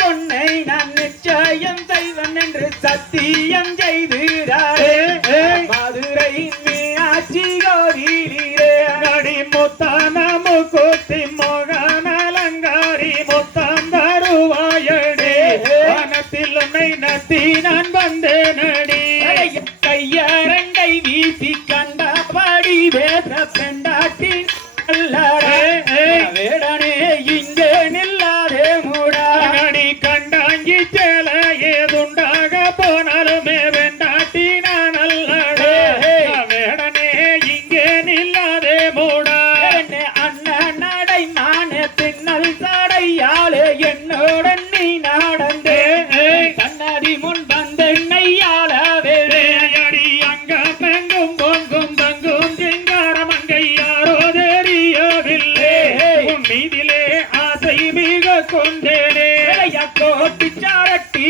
பொன்னை நான் நிச்சயம் செய்வன் என்று சத்தியம் செய்கிறாரே மதுரை மீனாட்சி கோவிலிலே நடி முத்தான முக்கூத்தி மோகன அலங்காரி முத்தாம் தருவாயடி வனத்தில் உன்னை நத்தி நான் வந்தேனடி கையரங்கை வீசி கண்டபடி வேற்ற பெண்டாட்டி வேடனே இங்கே நில்லாதே மூடா நடி கண்டாங்கி சேல ஏதுண்டாக போனாலுமே வெண்டாட்டி நான் அல்லடே வேடனே இங்கே நில்லாதே மூடா அண்ணன் நடை மானே பின்னல் தடையாலே என்னுடன் நீ நடந்தே கண்ணாடி முன் வந்தென்னையால வேடையடி அங்க பெங்கும் பொங்கும் தங்கும் சிங்காரமங்கை யாரோ தெரியவில்லை உன் மீதிலே ஆசை மிக கொண்டேனே கோட்டி சாரட்டி